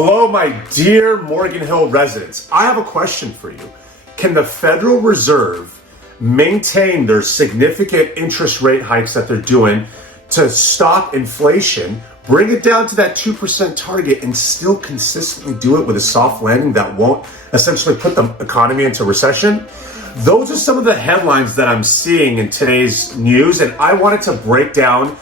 Hello, my dear Morgan Hill residents. I have a question for you. Can the Federal Reserve maintain their significant interest rate hikes that they're doing to stop inflation, bring it down to that 2% target, and still consistently do it with a soft landing that won't essentially put the economy into recession? Those are some of the headlines that I'm seeing in today's news, and I wanted to break down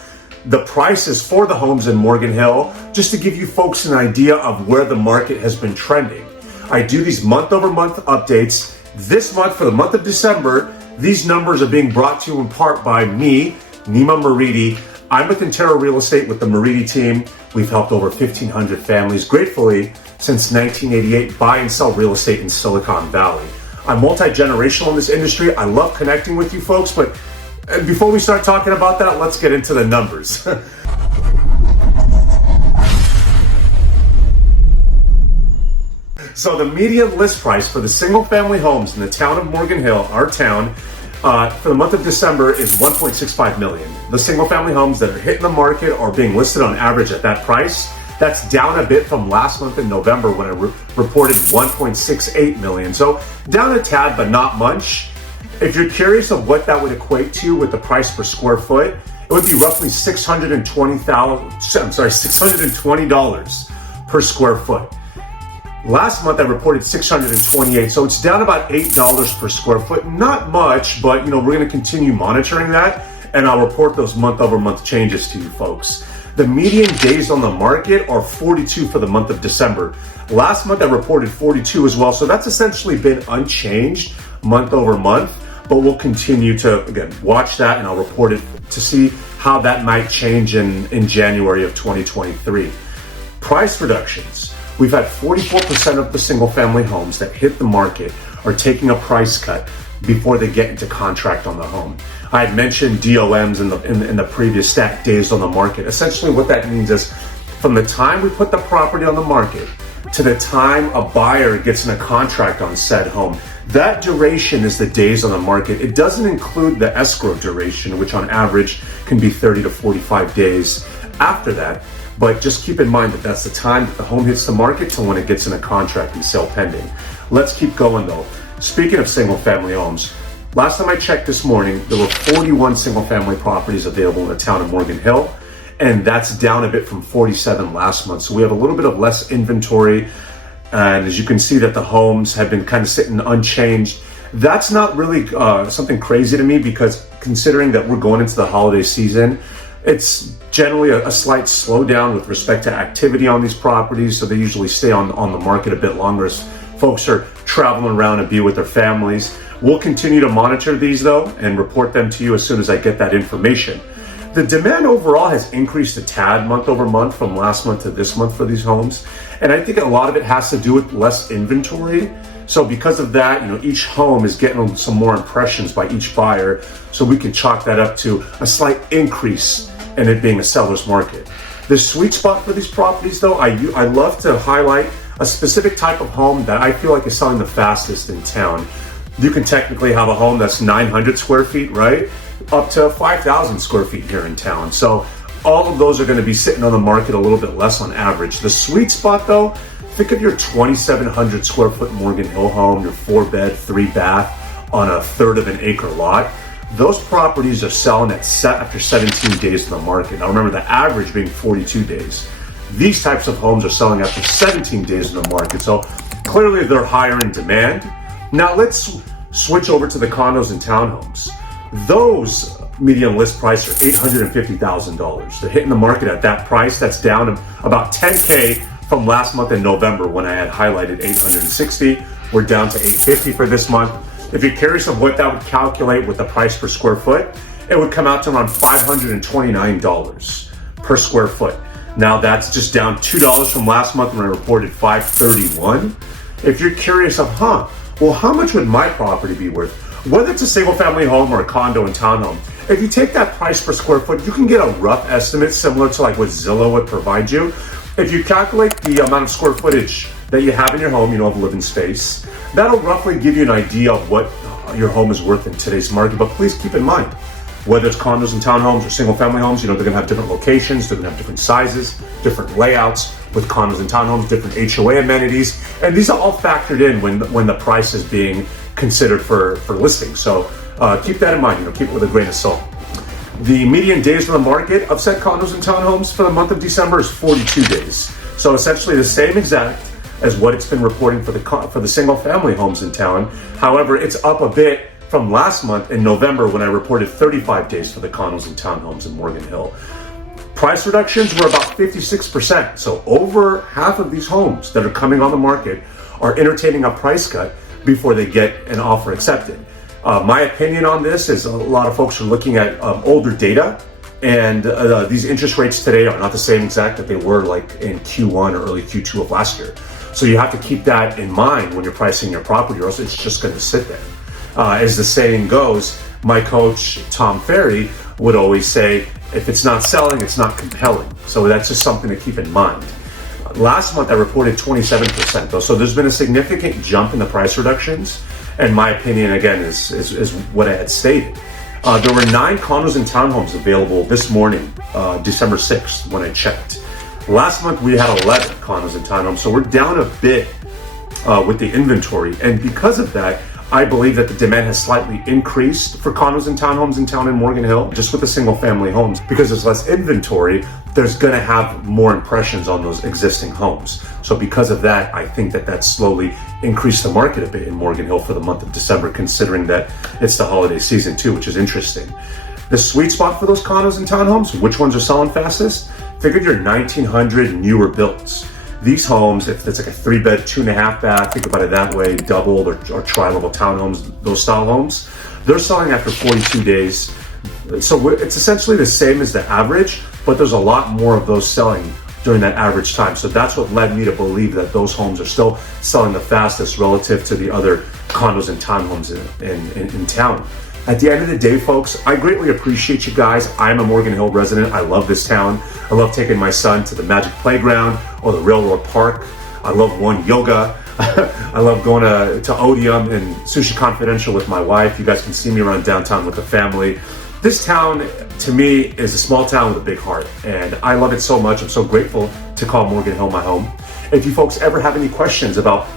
the prices for the homes in Morgan Hill just to give you folks an idea of where the market has been trending. I do these month-over-month updates. This month, for the month of December, these numbers are being brought to you in part by me, Nima Moridi. I'm with Intero Real Estate with the Moridi team. We've helped over 1,500 families, gratefully, since 1988, buy and sell real estate in Silicon Valley. I'm multi-generational in this industry. I love connecting with you folks, but before we start talking about that, let's get into the numbers. So the median list price for the single-family homes in the town of Morgan Hill, our town, for the month of December is $1.65 million. The single-family homes that are hitting the market are being listed on average at that price. That's down a bit from last month in November when I reported $1.68 million. So down a tad, but not much. If you're curious of what that would equate to with the price per square foot, it would be roughly $620 per square foot. Last month I reported $628, so it's down about $8 per square foot. Not much, but we're going to continue monitoring that, and I'll report those month-over-month changes to you folks. The median days on the market are 42 for the month of December. Last month I reported 42 as well, so that's essentially been unchanged month-over-month. But we'll continue to, again, watch that, and I'll report it to see how that might change in January of 2023. Price reductions. We've had 44% of the single-family homes that hit the market are taking a price cut before they get into contract on the home. I had mentioned DOMs in the previous stat, days on the market. Essentially what that means is from the time we put the property on the market to the time a buyer gets in a contract on said home, that duration is the days on the market. It doesn't include the escrow duration, which on average can be 30 to 45 days after that. But just keep in mind that that's the time that the home hits the market to when it gets in a contract and sale pending. Let's keep going though. Speaking of single family homes, last time I checked this morning, there were 41 single family properties available in the town of Morgan Hill, and that's down a bit from 47 last month. So we have a little bit of less inventory. And as you can see that the homes have been kind of sitting unchanged. That's not really something crazy to me, because considering that we're going into the holiday season, it's generally a slight slowdown with respect to activity on these properties. So they usually stay on the market a bit longer as folks are traveling around and be with their families. We'll continue to monitor these though and report them to you as soon as I get that information. The demand overall has increased a tad month over month from last month to this month for these homes. And I think a lot of it has to do with less inventory. So because of that, each home is getting some more impressions by each buyer. So we can chalk that up to a slight increase in it being a seller's market. The sweet spot for these properties though, I love to highlight a specific type of home that I feel like is selling the fastest in town. You can technically have a home that's 900 square feet, right? Up to 5,000 square feet here in town. So all of those are going to be sitting on the market a little bit less on average. The sweet spot though, think of your 2,700 square foot Morgan Hill home, your 4-bed, 3-bath on a third of an acre lot. Those properties are selling after 17 days in the market. Now remember, the average being 42 days. These types of homes are selling after 17 days in the market. So clearly they're higher in demand. Now let's switch over to the condos and townhomes. Those median list price are $850,000. They're hitting the market at that price. That's down about $10K from last month in November when I had highlighted $860. We're down to $850 for this month. If you're curious of what that would calculate with the price per square foot, it would come out to around $529 per square foot. Now that's just down $2 from last month when I reported $531. If you're curious of, well, how much would my property be worth? Whether it's a single family home or a condo and townhome, if you take that price per square foot, you can get a rough estimate similar to like what Zillow would provide you. If you calculate the amount of square footage that you have in your home, of living space, that'll roughly give you an idea of what your home is worth in today's market. But please keep in mind, whether it's condos and townhomes or single family homes, they're gonna have different locations, they're gonna have different sizes, different layouts. with condos and townhomes, different HOA amenities, and these are all factored in when the price is being considered for listing. So keep that in mind, keep it with a grain of salt. The median days on the market of said condos and townhomes for the month of December is 42 days. So essentially the same exact as what it's been reporting for the single family homes in town. However, it's up a bit from last month in November when I reported 35 days for the condos and townhomes in Morgan Hill. Price reductions were about 56%. So over half of these homes that are coming on the market are entertaining a price cut before they get an offer accepted. My opinion on this is a lot of folks are looking at older data, and these interest rates today are not the same exact that they were like in Q1 or early Q2 of last year. So you have to keep that in mind when you're pricing your property, or else it's just going to sit there. As the saying goes, my coach, Tom Ferry, would always say, if it's not selling, it's not compelling. So that's just something to keep in mind. Last month, I reported 27% though. So there's been a significant jump in the price reductions. And my opinion, again, is what I had stated. There were 9 condos and townhomes available this morning, December 6th, when I checked. Last month, we had 11 condos and townhomes. So we're down a bit with the inventory. And because of that, I believe that the demand has slightly increased for condos and townhomes in town in Morgan Hill, just with the single family homes. Because there's less inventory, there's gonna have more impressions on those existing homes. So because of that, I think that slowly increased the market a bit in Morgan Hill for the month of December, considering that it's the holiday season too, which is interesting. The sweet spot for those condos and townhomes, which ones are selling fastest? Figured your 1900 newer builds. These homes, if it's like a 3-bed, 2.5 bath, think about it that way, doubled or tri-level townhomes, those style homes, they're selling after 42 days. So it's essentially the same as the average, but there's a lot more of those selling during that average time. So that's what led me to believe that those homes are still selling the fastest relative to the other condos and townhomes in town. At the end of the day, folks, I greatly appreciate you guys. I'm a Morgan Hill resident. I love this town. I love taking my son to the Magic Playground or the Railroad Park. I love One Yoga. I love going to Odium and Sushi Confidential with my wife. You guys can see me around downtown with the family. This town, to me, is a small town with a big heart, and I love it so much. I'm so grateful to call Morgan Hill my home. If you folks ever have any questions about,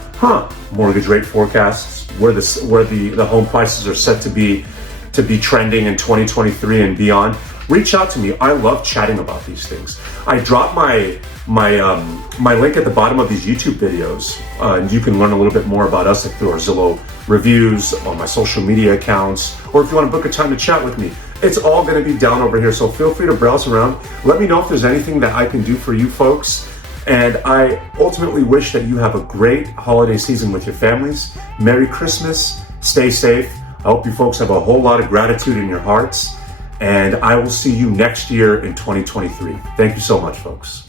mortgage rate forecasts, where the home prices are set to be trending in 2023 and beyond, reach out to me. I love chatting about these things. I drop my link at the bottom of these YouTube videos, and you can learn a little bit more about us through our Zillow reviews, on my social media accounts, or if you want to book a time to chat with me, it's all going to be down over here. So feel free to browse around. Let me know if there's anything that I can do for you folks. And I ultimately wish that you have a great holiday season with your families. Merry Christmas. Stay safe. I hope you folks have a whole lot of gratitude in your hearts. And I will see you next year in 2023. Thank you so much, folks.